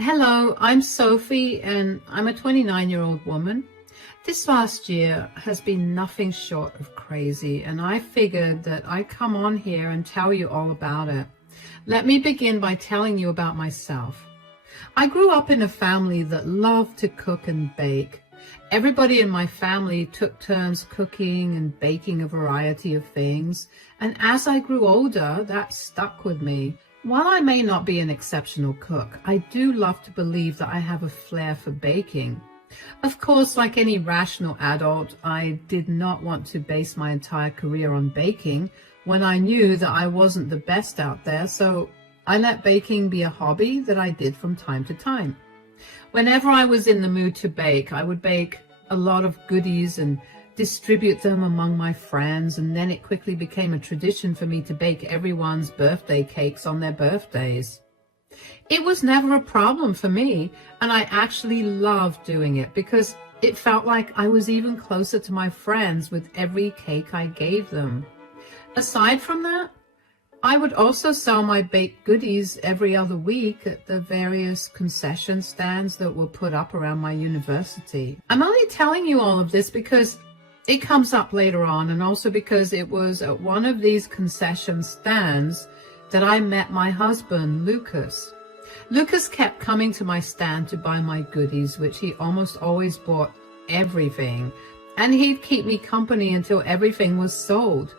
Hello, I'm Sophie and I'm a 29-year-old woman. This last year has been nothing short of crazy, and I figured that I'd come on here and tell you all about it. Let me begin by telling you about myself. I grew up in a family that loved to cook and bake. Everybody in my family took turns cooking and baking a variety of things, and as I grew older, that stuck with me. While I may not be an exceptional cook, I do love to believe that I have a flair for baking. Of course, like any rational adult, I did not want to base my entire career on baking when I knew that I wasn't the best out there, so I let baking be a hobby that I did from time to time. Whenever I was in the mood to bake, I would bake a lot of goodies and distribute them among my friends, and then it quickly became a tradition for me to bake everyone's birthday cakes on their birthdays. It was never a problem for me, and I actually loved doing it because it felt like I was even closer to my friends with every cake I gave them. Aside from that, I would also sell my baked goodies every other week at the various concession stands that were put up around my university. I'm only telling you all of this because it comes up later on, and also because it was at one of these concession stands that I met my husband, Lucas. Lucas kept coming to my stand to buy my goodies, which he almost always bought everything, and he'd keep me company until everything was sold.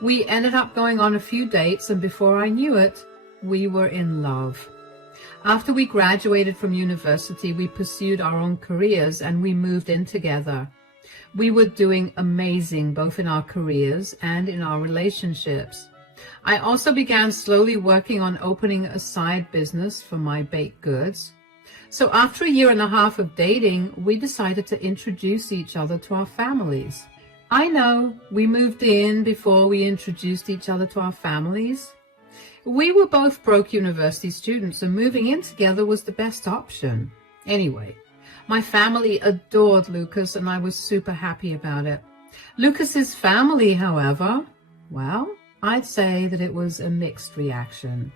We ended up going on a few dates, and before I knew it, we were in love. After we graduated from university, we pursued our own careers and we moved in together. We were doing amazing both in our careers and in our relationships. I also began slowly working on opening a side business for my baked goods. So after a year and a half of dating, we decided to introduce each other to our families. I know, we moved in before we introduced each other to our families. We were both broke university students, and moving in together was the best option. Anyway, my family adored Lucas, and I was super happy about it. Lucas's family, however, well, I'd say that it was a mixed reaction.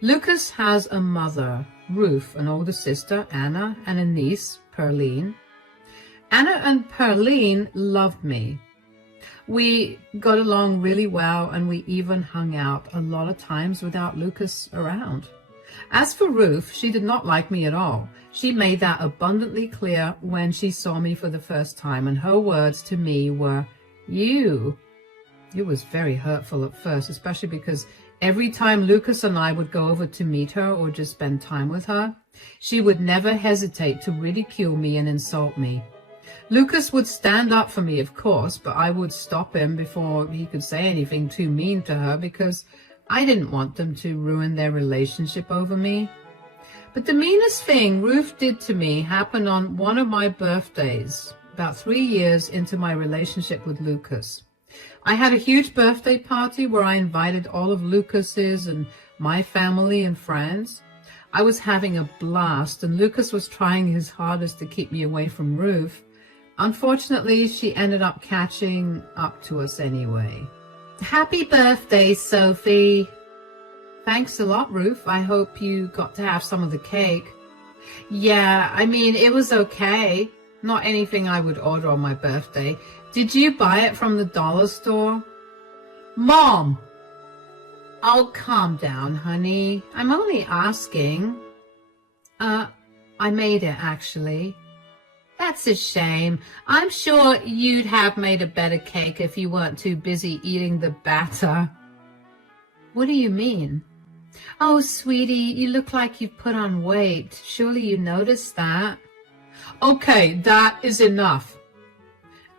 Lucas has a mother, Ruth, an older sister, Anna, and a niece, Perline. Anna and Perline loved me. We got along really well, and we even hung out a lot of times without Lucas around. As for Ruth, she did not like me at all. She made that abundantly clear when she saw me for the first time, and her words to me were, "You." It was very hurtful at first, especially because every time Lucas and I would go over to meet her or just spend time with her, she would never hesitate to ridicule me and insult me. Lucas would stand up for me, of course, but I would stop him before he could say anything too mean to her because I didn't want them to ruin their relationship over me. But the meanest thing Ruth did to me happened on one of my birthdays, about 3 years into my relationship with Lucas. I had a huge birthday party where I invited all of Lucas's and my family and friends. I was having a blast, and Lucas was trying his hardest to keep me away from Ruth. Unfortunately, she ended up catching up to us anyway. Happy birthday, Sophie. Thanks a lot, Ruth. I hope you got to have some of the cake. Yeah, I mean, it was okay. Not anything I would order on my birthday. Did you buy it from the dollar store? Mom! Oh, calm down, honey. I'm only asking. I made it, actually. That's a shame. I'm sure you'd have made a better cake if you weren't too busy eating the batter. What do you mean? Oh, sweetie, you look like you've put on weight. Surely you noticed that. Okay, that is enough.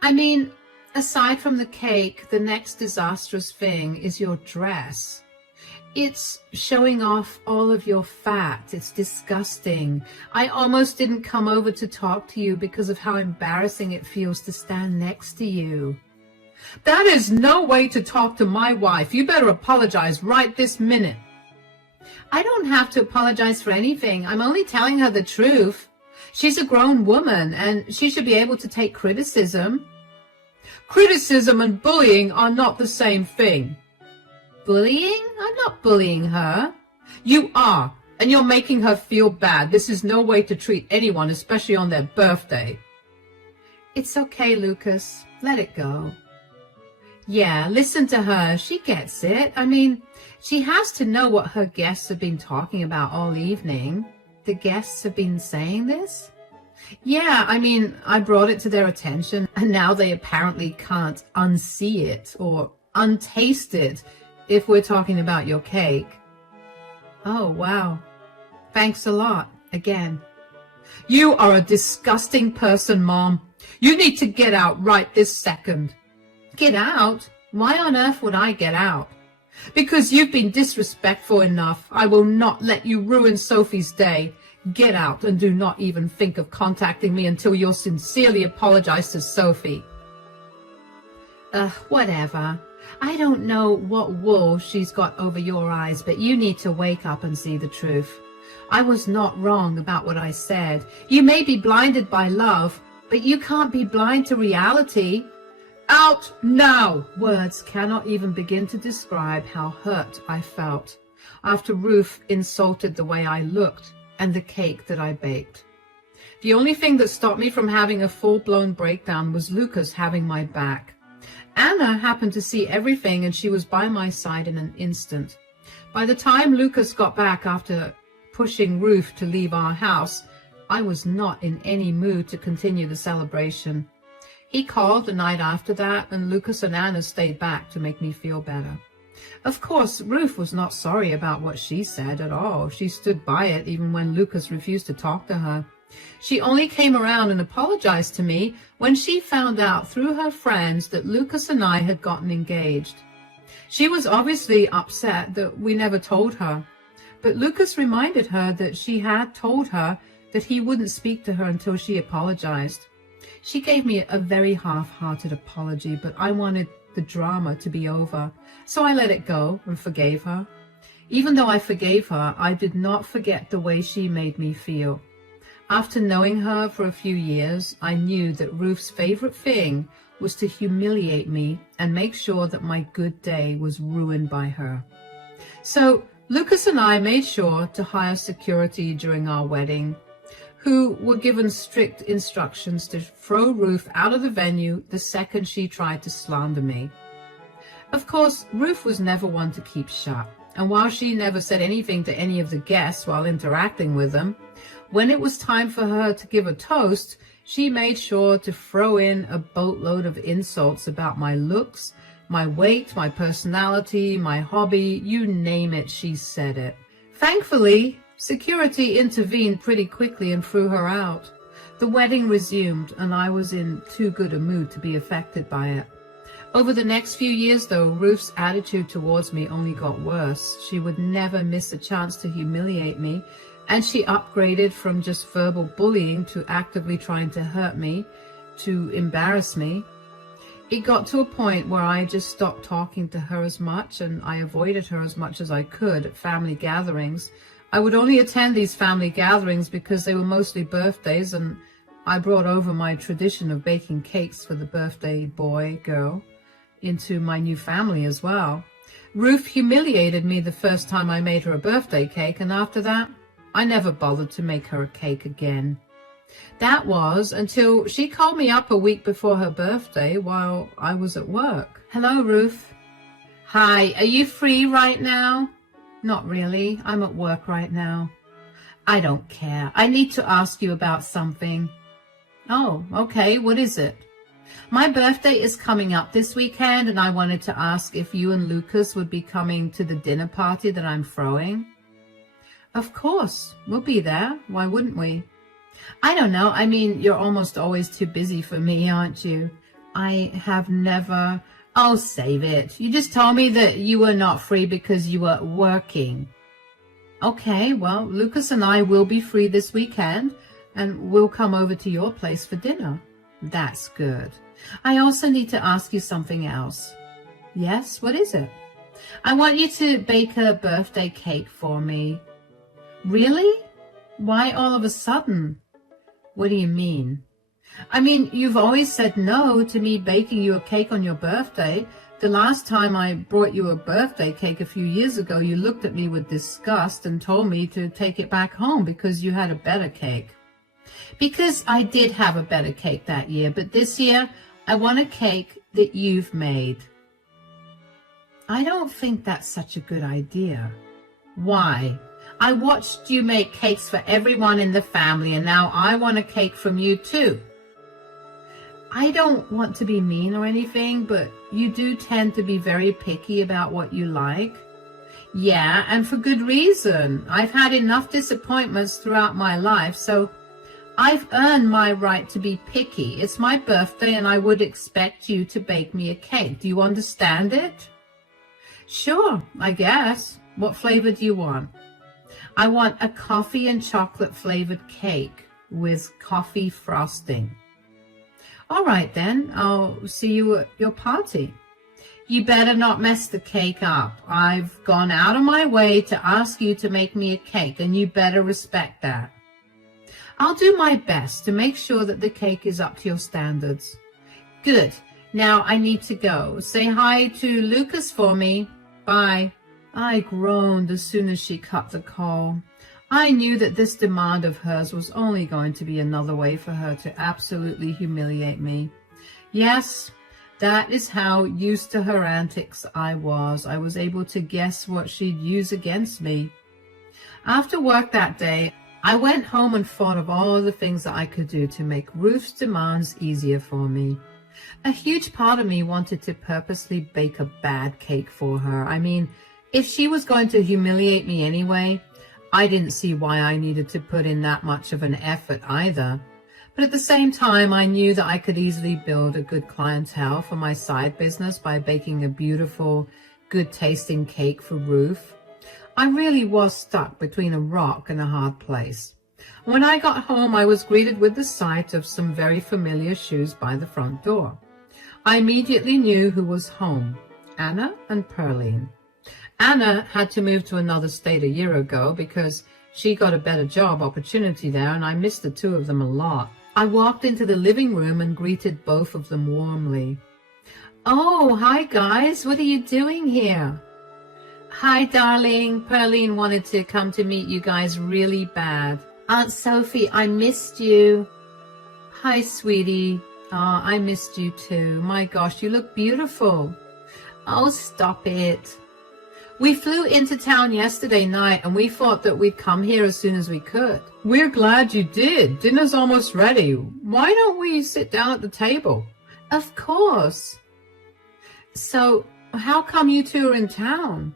I mean, aside from the cake, the next disastrous thing is your dress. It's showing off all of your fat. It's disgusting. I almost didn't come over to talk to you because of how embarrassing it feels to stand next to you. That is no way to talk to my wife. You better apologize right this minute. I don't have to apologize for anything. I'm only telling her the truth. She's a grown woman, and she should be able to take criticism. Criticism and bullying are not the same thing. Bullying? I'm not bullying her. You are, and you're making her feel bad. This is no way to treat anyone, especially on their birthday. It's okay, Lucas. Let it go. Yeah, listen to her. She gets it. I mean, she has to know what her guests have been talking about all evening. The guests have been saying this? Yeah, I mean, I brought it to their attention, and now they apparently can't unsee it or untaste it if we're talking about your cake. Oh, wow. Thanks a lot, again. You are a disgusting person, Mom. You need to get out right this second. Get out? Why on earth would I get out? Because you've been disrespectful enough. I will not let you ruin Sophie's day. Get out and do not even think of contacting me until you'll sincerely apologize to Sophie. Whatever. I don't know what wool she's got over your eyes, but you need to wake up and see the truth. I was not wrong about what I said. You may be blinded by love, but you can't be blind to reality. Out now! Words cannot even begin to describe how hurt I felt after Ruth insulted the way I looked and the cake that I baked. The only thing that stopped me from having a full-blown breakdown was Lucas having my back. Anna happened to see everything, and she was by my side in an instant. By the time Lucas got back after pushing Ruth to leave our house, I was not in any mood to continue the celebration. He called the night after that, and Lucas and Anna stayed back to make me feel better. Of course, Ruth was not sorry about what she said at all. She stood by it even when Lucas refused to talk to her. She only came around and apologized to me when she found out through her friends that Lucas and I had gotten engaged. She was obviously upset that we never told her, but Lucas reminded her that she had told her that he wouldn't speak to her until she apologized. She gave me a very half-hearted apology, but I wanted the drama to be over, so I let it go and forgave her. Even though I forgave her, I did not forget the way she made me feel. After knowing her for a few years, I knew that Ruth's favorite thing was to humiliate me and make sure that my good day was ruined by her. So Lucas and I made sure to hire security during our wedding, who were given strict instructions to throw Ruth out of the venue the second she tried to slander me. Of course, Ruth was never one to keep shut, and while she never said anything to any of the guests while interacting with them, when it was time for her to give a toast, she made sure to throw in a boatload of insults about my looks, my weight, my personality, my hobby, you name it, she said it. Thankfully, security intervened pretty quickly and threw her out. The wedding resumed, and I was in too good a mood to be affected by it. Over the next few years, though, Ruth's attitude towards me only got worse. She would never miss a chance to humiliate me, and she upgraded from just verbal bullying to actively trying to hurt me, to embarrass me. It got to a point where I just stopped talking to her as much, and I avoided her as much as I could at family gatherings. I would only attend these family gatherings because they were mostly birthdays, and I brought over my tradition of baking cakes for the birthday boy, girl, into my new family as well. Ruth humiliated me the first time I made her a birthday cake, and after that, I never bothered to make her a cake again. That was until she called me up a week before her birthday while I was at work. Hello, Ruth. Hi, are you free right now? Not really. I'm at work right now. I don't care. I need to ask you about something. Oh, okay. What is it? My birthday is coming up this weekend, and I wanted to ask if you and Lucas would be coming to the dinner party that I'm throwing. Of course. We'll be there. Why wouldn't we? I don't know. I mean, you're almost always too busy for me, aren't you? I have never... Oh, save it. You just told me that you were not free because you were working. Okay, well, Lucas and I will be free this weekend, and we'll come over to your place for dinner. That's good. I also need to ask you something else. Yes, what is it? I want you to bake a birthday cake for me. Really? Why all of a sudden? What do you mean? I mean, you've always said no to me baking you a cake on your birthday. The last time I brought you a birthday cake a few years ago, you looked at me with disgust and told me to take it back home because you had a better cake. Because I did have a better cake that year, but this year I want a cake that you've made. I don't think that's such a good idea. Why? I watched you make cakes for everyone in the family, and now I want a cake from you too. I don't want to be mean or anything, but you do tend to be very picky about what you like. Yeah, and for good reason. I've had enough disappointments throughout my life, so I've earned my right to be picky. It's my birthday, and I would expect you to bake me a cake. Do you understand it? Sure, I guess. What flavor do you want? I want a coffee and chocolate flavored cake with coffee frosting. All right then, I'll see you at your party. You better not mess the cake up. I've gone out of my way to ask you to make me a cake, and you better respect that. I'll do my best to make sure that the cake is up to your standards. Good. Now I need to go. Say hi to Lucas for me. Bye. I groaned as soon as she cut the call. I knew that this demand of hers was only going to be another way for her to absolutely humiliate me. Yes, that is how used to her antics I was. I was able to guess what she'd use against me. After work that day, I went home and thought of all the things that I could do to make Ruth's demands easier for me. A huge part of me wanted to purposely bake a bad cake for her. I mean, if she was going to humiliate me anyway, I didn't see why I needed to put in that much of an effort either. But at the same time, I knew that I could easily build a good clientele for my side business by baking a beautiful, good-tasting cake for Ruth. I really was stuck between a rock and a hard place. When I got home, I was greeted with the sight of some very familiar shoes by the front door. I immediately knew who was home, Anna and Pearline. Anna had to move to another state a year ago because she got a better job opportunity there, and I missed the two of them a lot. I walked into the living room and greeted both of them warmly. Oh, hi guys, what are you doing here? Hi darling, Pearline wanted to come to meet you guys really bad. Aunt Sophie, I missed you. Hi sweetie. Oh, I missed you too. My gosh, you look beautiful. Oh, stop it. We flew into town yesterday night and we thought that we'd come here as soon as we could. We're glad you did. Dinner's almost ready. Why don't we sit down at the table? Of course. So, how come you two are in town?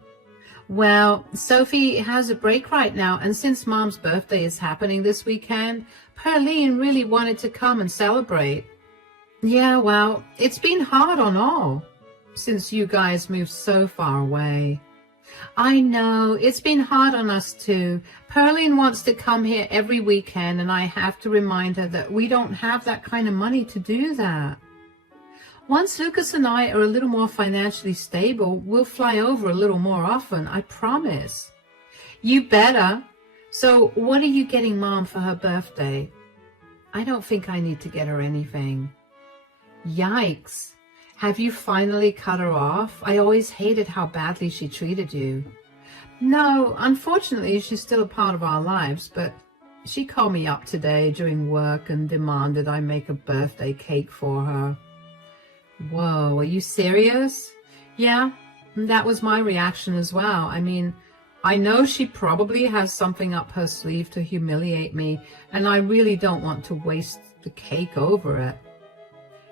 Well, Sophie has a break right now, and since Mom's birthday is happening this weekend, Pearline really wanted to come and celebrate. Yeah, well, it's been hard on all, since you guys moved so far away. I know, it's been hard on us too. Pearline wants to come here every weekend, and I have to remind her that we don't have that kind of money to do that. Once Lucas and I are a little more financially stable, we'll fly over a little more often, I promise. You better. So what are you getting Mom for her birthday? I don't think I need to get her anything. Yikes. Have you finally cut her off? I always hated how badly she treated you. No, unfortunately, she's still a part of our lives, but she called me up today during work and demanded I make a birthday cake for her. Whoa, are you serious? Yeah, that was my reaction as well. I mean, I know she probably has something up her sleeve to humiliate me, and I really don't want to waste the cake over it.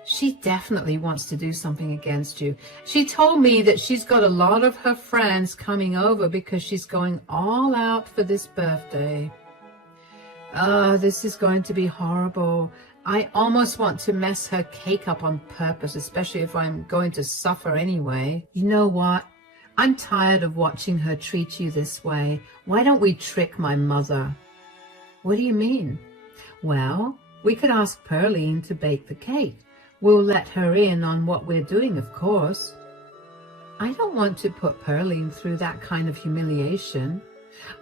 She definitely wants to do something against you. She told me that she's got a lot of her friends coming over because she's going all out for this birthday. Oh, this is going to be horrible. I almost want to mess her cake up on purpose, especially if I'm going to suffer anyway. You know what? I'm tired of watching her treat you this way. Why don't we trick my mother? What do you mean? Well, we could ask Pearline to bake the cake. We'll let her in on what we're doing, of course. I don't want to put Pearline through that kind of humiliation.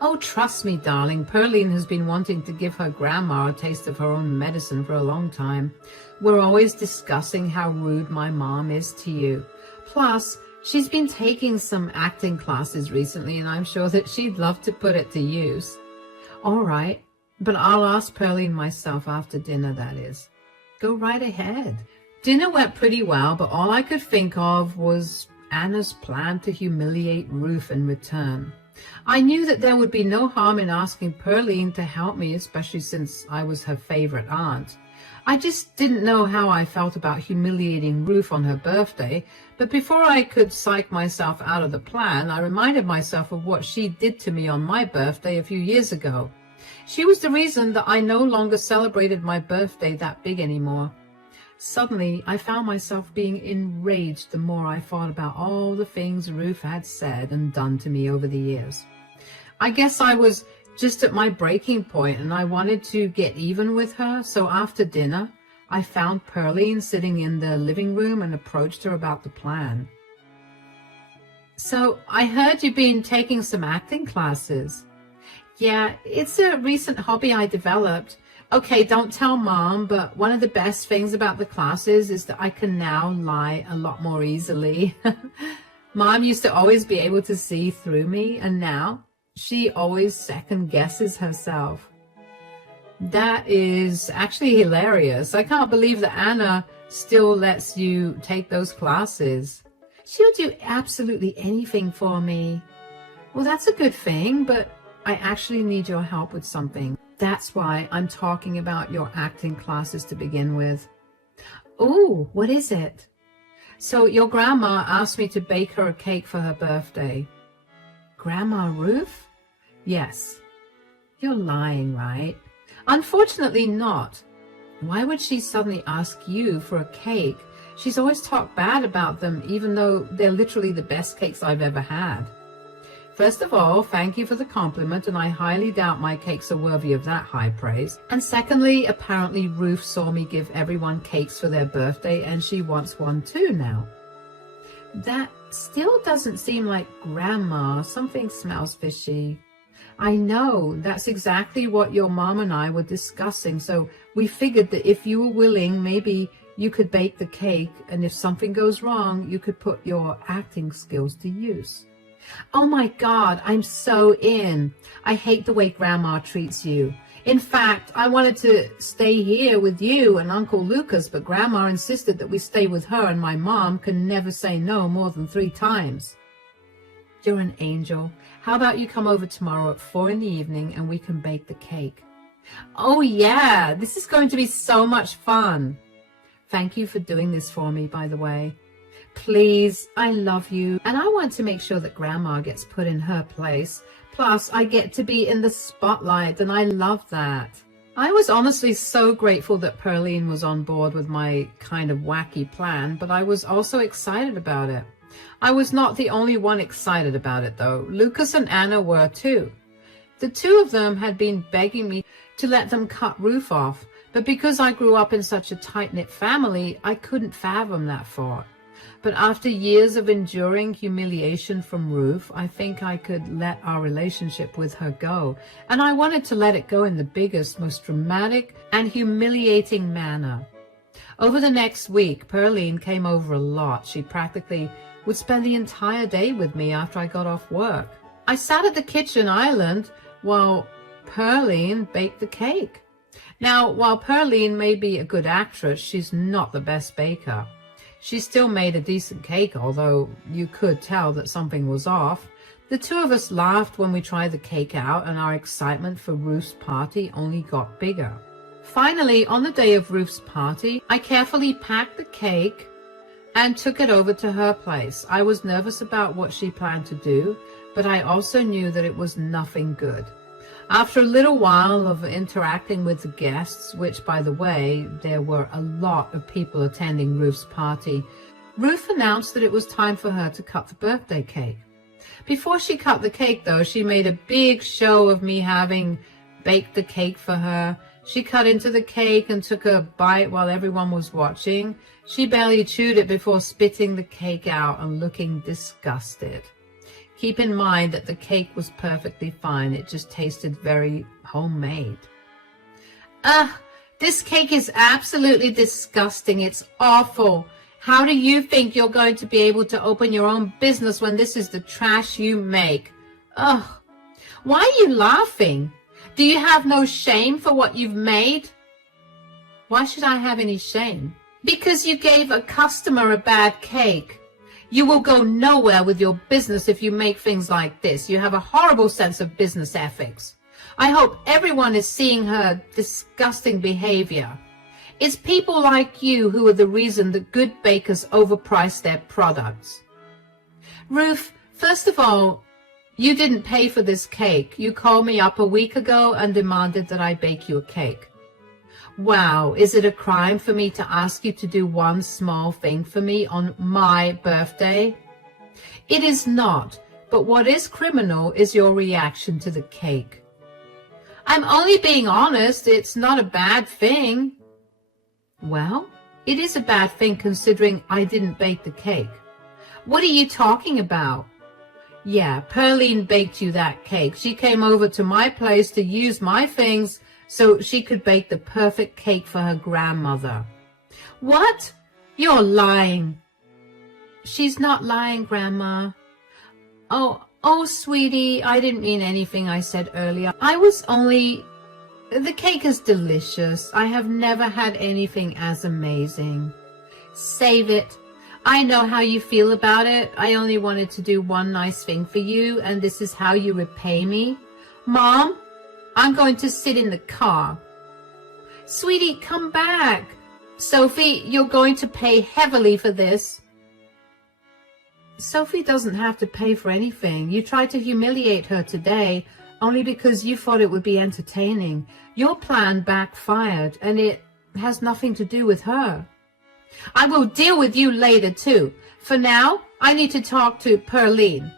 Oh, trust me, darling, Pearline has been wanting to give her grandma a taste of her own medicine for a long time. We're always discussing how rude my mom is to you. Plus, she's been taking some acting classes recently, and I'm sure that she'd love to put it to use. All right, but I'll ask Pearline myself after dinner, that is. Go right ahead. Dinner went pretty well, but all I could think of was Anna's plan to humiliate Ruth in return. I knew that there would be no harm in asking Pearline to help me, especially since I was her favorite aunt. I just didn't know how I felt about humiliating Ruth on her birthday, but before I could psych myself out of the plan, I reminded myself of what she did to me on my birthday a few years ago. She was the reason that I no longer celebrated my birthday that big anymore. Suddenly, I found myself being enraged the more I thought about all the things Ruth had said and done to me over the years. I guess I was just at my breaking point and I wanted to get even with her, so after dinner, I found Pearline sitting in the living room and approached her about the plan. So, I heard you've been taking some acting classes. Yeah, it's a recent hobby I developed. Okay, don't tell Mom, but one of the best things about the classes is that I can now lie a lot more easily. Mom used to always be able to see through me, and now she always second guesses herself. That is actually hilarious. I can't believe that Anna still lets you take those classes. She'll do absolutely anything for me. Well, that's a good thing, but I actually need your help with something. That's why I'm talking about your acting classes to begin with. Oh, what is it? So your grandma asked me to bake her a cake for her birthday. Grandma Ruth? Yes. You're lying, right? Unfortunately not. Why would she suddenly ask you for a cake? She's always talked bad about them, even though they're literally the best cakes I've ever had. First of all, thank you for the compliment, and I highly doubt my cakes are worthy of that high praise. And secondly, apparently Ruth saw me give everyone cakes for their birthday, and she wants one too now. That still doesn't seem like Grandma. Something smells fishy. I know, that's exactly what your mom and I were discussing, so we figured that if you were willing, maybe you could bake the cake, and if something goes wrong, you could put your acting skills to use. Oh my God, I'm so in. I hate the way Grandma treats you. In fact, I wanted to stay here with you and Uncle Lucas, but Grandma insisted that we stay with her, and my mom can never say no more than 3 times. You're an angel. How about you come over tomorrow at 4 p.m. and we can bake the cake? Oh yeah, this is going to be so much fun. Thank you for doing this for me, by the way. Please, I love you, and I want to make sure that Grandma gets put in her place. Plus, I get to be in the spotlight, and I love that. I was honestly so grateful that Pearline was on board with my kind of wacky plan, but I was also excited about it. I was not the only one excited about it, though. Lucas and Anna were too. The two of them had been begging me to let them cut Ruth off, but because I grew up in such a tight-knit family, I couldn't fathom that thought. But after years of enduring humiliation from Ruth, I think I could let our relationship with her go. And I wanted to let it go in the biggest, most dramatic and humiliating manner. Over the next week, Pearline came over a lot. She practically would spend the entire day with me after I got off work. I sat at the kitchen island while Pearline baked the cake. Now, while Pearline may be a good actress, she's not the best baker. She still made a decent cake, although you could tell that something was off. The two of us laughed when we tried the cake out, and our excitement for Ruth's party only got bigger. Finally, on the day of Ruth's party, I carefully packed the cake and took it over to her place. I was nervous about what she planned to do, but I also knew that it was nothing good. After a little while of interacting with the guests, which, by the way, there were a lot of people attending Ruth's party, Ruth announced that it was time for her to cut the birthday cake. Before she cut the cake, though, she made a big show of me having baked the cake for her. She cut into the cake and took a bite while everyone was watching. She barely chewed it before spitting the cake out and looking disgusted. Keep in mind that the cake was perfectly fine. It just tasted very homemade. This cake is absolutely disgusting. It's awful. How do you think you're going to be able to open your own business when this is the trash you make? Ugh. Why are you laughing? Do you have no shame for what you've made? Why should I have any shame? Because you gave a customer a bad cake. You will go nowhere with your business if you make things like this. You have a horrible sense of business ethics. I hope everyone is seeing her disgusting behavior. It's people like you who are the reason that good bakers overprice their products. Ruth, first of all, you didn't pay for this cake. You called me up a week ago and demanded that I bake you a cake. Wow, is it a crime for me to ask you to do one small thing for me on my birthday? It is not, but what is criminal is your reaction to the cake. I'm only being honest. It's not a bad thing. Well, it is a bad thing considering I didn't bake the cake. What are you talking about? Yeah, Pearline baked you that cake. She came over to my place to use my things so she could bake the perfect cake for her grandmother. What? You're lying. She's not lying, Grandma. Oh, sweetie, I didn't mean anything I said earlier. I was only... The cake is delicious. I have never had anything as amazing. Save it. I know how you feel about it. I only wanted to do one nice thing for you, and this is how you repay me. Mom, I'm going to sit in the car. Sweetie, come back. Sophie, you're going to pay heavily for this. Sophie doesn't have to pay for anything. You tried to humiliate her today only because you thought it would be entertaining. Your plan backfired, and it has nothing to do with her. I will deal with you later, too. For now, I need to talk to Pearline.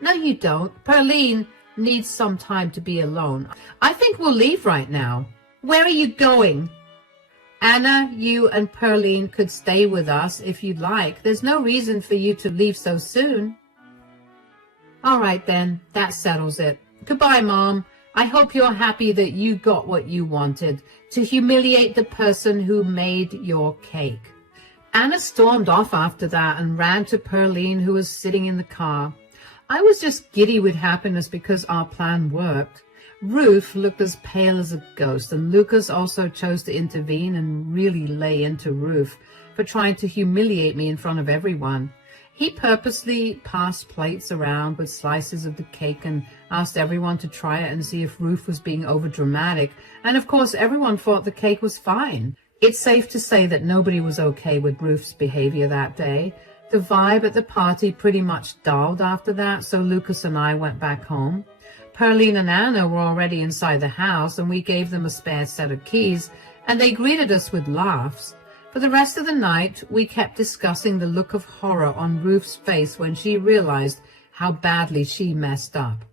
No, you don't. Pearline needs some time to be alone. I think we'll leave right now. Where are you going? Anna, you and Pearline could stay with us if you'd like. There's no reason for you to leave so soon. All right, then. That settles it. Goodbye, Mom. I hope you're happy that you got what you wanted, to humiliate the person who made your cake. Anna stormed off after that and ran to Pearline, who was sitting in the car. I was just giddy with happiness because our plan worked. Ruth looked as pale as a ghost, and Lucas also chose to intervene and really lay into Ruth for trying to humiliate me in front of everyone. He purposely passed plates around with slices of the cake and asked everyone to try it and see if Ruth was being overdramatic. And of course, everyone thought the cake was fine. It's safe to say that nobody was okay with Ruth's behavior that day. The vibe at the party pretty much dulled after that, so Lucas and I went back home. Pearline and Anna were already inside the house, and we gave them a spare set of keys, and they greeted us with laughs. For the rest of the night, we kept discussing the look of horror on Ruth's face when she realized how badly she messed up.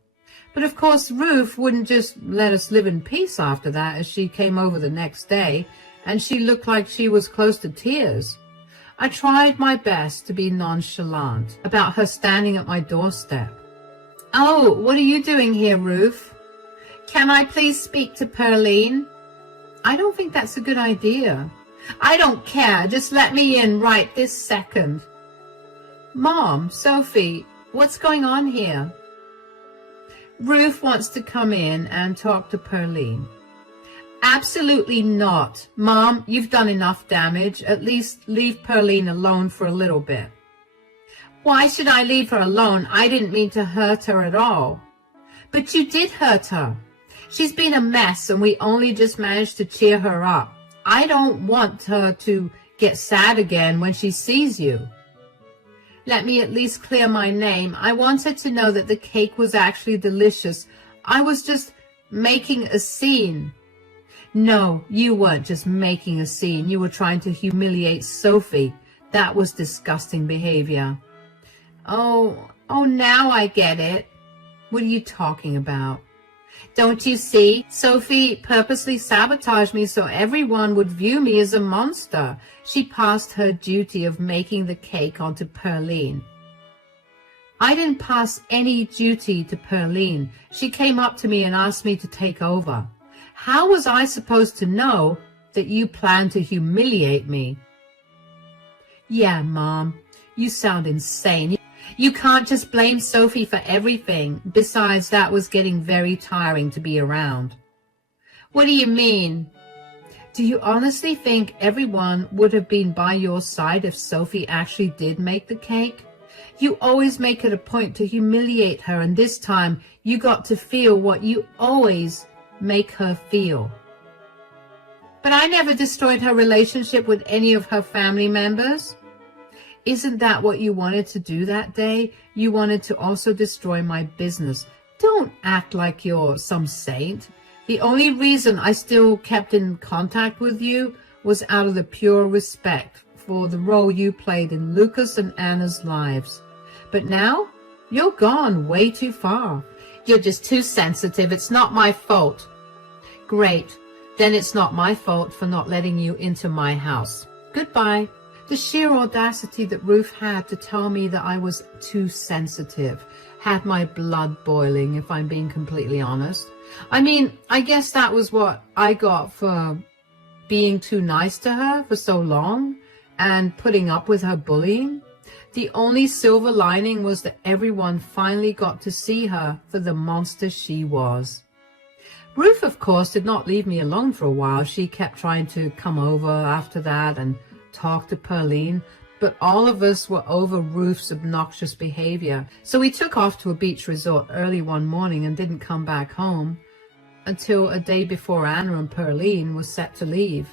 But of course, Ruth wouldn't just let us live in peace after that, as she came over the next day, and she looked like she was close to tears. I tried my best to be nonchalant about her standing at my doorstep. Oh, what are you doing here, Ruth? Can I please speak to Pearline? I don't think that's a good idea. I don't care. Just let me in right this second. Mom, Sophie, what's going on here? Ruth wants to come in and talk to Pearline. Absolutely not. Mom, you've done enough damage. At least leave Pearline alone for a little bit. Why should I leave her alone? I didn't mean to hurt her at all. But you did hurt her. She's been a mess, and we only just managed to cheer her up. I don't want her to get sad again when she sees you. Let me at least clear my name. I want her to know that the cake was actually delicious. I was just making a scene. No, you weren't just making a scene. You were trying to humiliate Sophie. That was disgusting behavior. Oh, now I get it. What are you talking about? Don't you see? Sophie purposely sabotaged me so everyone would view me as a monster. She passed her duty of making the cake onto Pearline. I didn't pass any duty to Pearline. She came up to me and asked me to take over. How was I supposed to know that you planned to humiliate me? Yeah, Mom, you sound insane. You can't just blame Sophie for everything. Besides, that was getting very tiring to be around. What do you mean? Do you honestly think everyone would have been by your side if Sophie actually did make the cake? You always make it a point to humiliate her, and this time you got to feel what you always make her feel. But I never destroyed her relationship with any of her family members. Isn't that what you wanted to do that day? You wanted to also destroy my business. Don't act like you're some saint. The only reason I still kept in contact with you was out of the pure respect for the role you played in Lucas and Anna's lives. But now, you're gone way too far. You're just too sensitive. It's not my fault. Great. Then it's not my fault for not letting you into my house. Goodbye. The sheer audacity that Ruth had to tell me that I was too sensitive had my blood boiling, if I'm being completely honest. I mean, I guess that was what I got for being too nice to her for so long and putting up with her bullying. The only silver lining was that everyone finally got to see her for the monster she was. Ruth, of course, did not leave me alone for a while. She kept trying to come over after that and talk to Pearline, but all of us were over Ruth's obnoxious behavior. So we took off to a beach resort early one morning and didn't come back home until a day before Anna and Pearline were set to leave.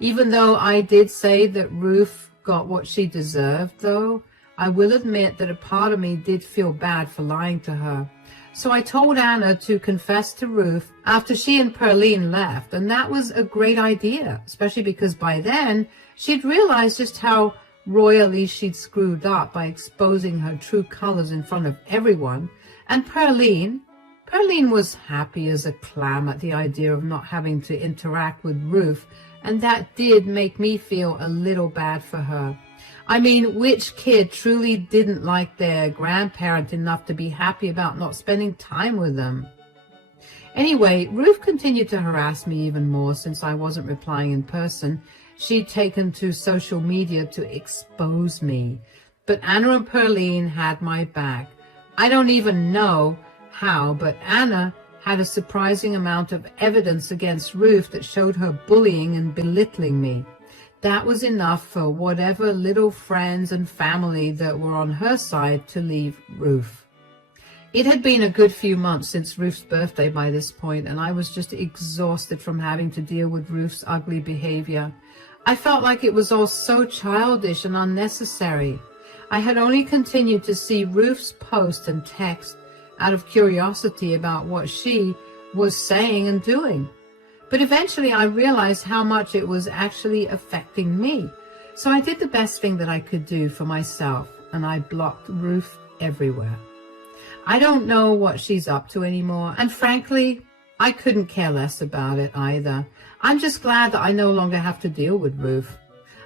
Even though I did say that Ruth got what she deserved, though, I will admit that a part of me did feel bad for lying to her. So I told Anna to confess to Ruth after she and Pearline left, and that was a great idea, especially because by then she'd realized just how royally she'd screwed up by exposing her true colors in front of everyone. And Pearline was happy as a clam at the idea of not having to interact with Ruth, and that did make me feel a little bad for her. I mean, which kid truly didn't like their grandparent enough to be happy about not spending time with them? Anyway, Ruth continued to harass me even more since I wasn't replying in person. She'd taken to social media to expose me. But Anna and Pearline had my back. I don't even know how, but Anna had a surprising amount of evidence against Ruth that showed her bullying and belittling me. That was enough for whatever little friends and family that were on her side to leave Ruth. It had been a good few months since Ruth's birthday by this point, and I was just exhausted from having to deal with Ruth's ugly behavior. I felt like it was all so childish and unnecessary. I had only continued to see Ruth's post and text out of curiosity about what she was saying and doing. But eventually I realized how much it was actually affecting me. So I did the best thing that I could do for myself, and I blocked Ruth everywhere. I don't know what she's up to anymore, and frankly, I couldn't care less about it either. I'm just glad that I no longer have to deal with Ruth.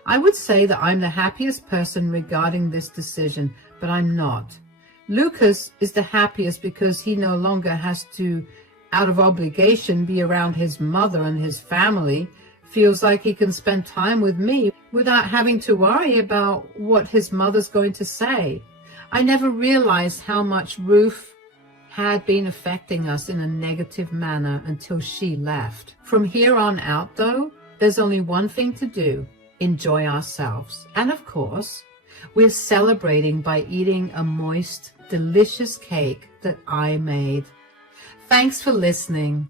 I would say that I'm the happiest person regarding this decision, but I'm not. Lucas is the happiest because he no longer has to, out of obligation, be around his mother and his family, feels like he can spend time with me without having to worry about what his mother's going to say. I never realized how much Ruth had been affecting us in a negative manner until she left. From here on out, though, there's only one thing to do: enjoy ourselves. And of course, we're celebrating by eating a moist, delicious cake that I made. Thanks for listening.